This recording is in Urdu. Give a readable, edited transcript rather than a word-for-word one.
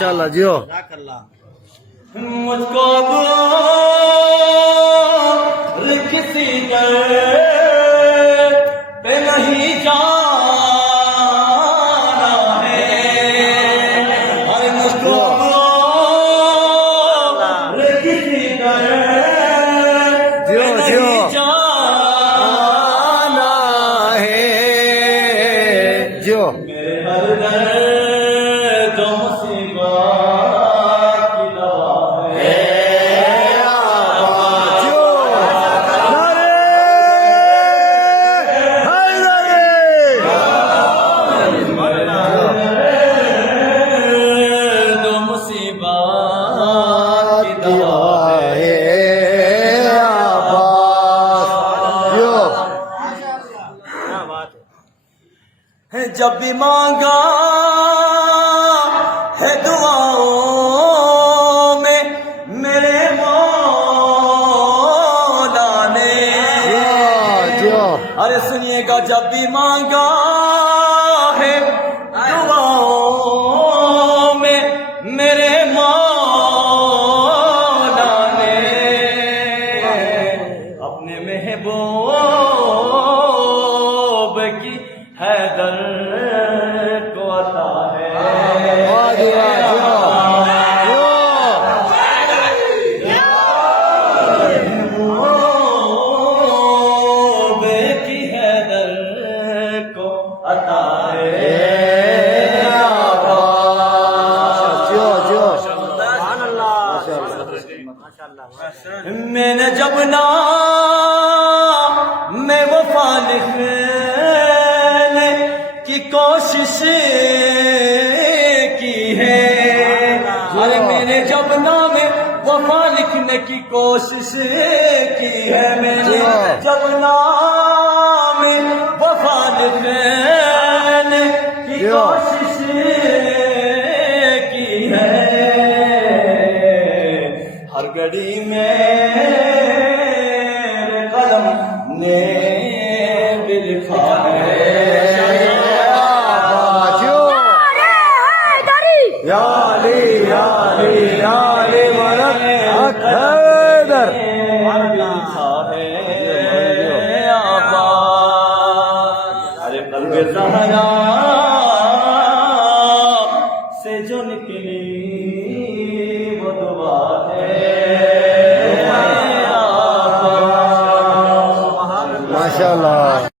ماشاءاللہ جیو مجھ کو کسی در پہ نہیں جانا ہے، اور مجھ کو کسی در پہ نہیں جانا ہے، جیو میرے ہر درد و مصیبت کی دوا ہے۔ جب بھی مانگا ہے دعاؤں میں میرے مولا نے، ارے سنیے گا، جب بھی مانگا ہے دعاؤں میں میرے مولا نے، اپنے محبوب کی حیدر کو عطا ہے۔ محبوب کی حیدر کو عطا ہے۔ میں نے جب نام میں وفا لکھنے کی کوشش کی ہے، ارے میں نے جب نام وفا لکھنے کی کوشش کی ہے، میں نے جب نام وفا لکھنے کی کوشش کی ہے، ہر گھڑی میں قلم نے بھی لکھا ہے، یا علی یا علی یا علی ملک حیدر لکھا ہے آباد، ارے قلب زہرا سے جو نکلی وہ دعا ہے آباد۔ ماشاءاللہ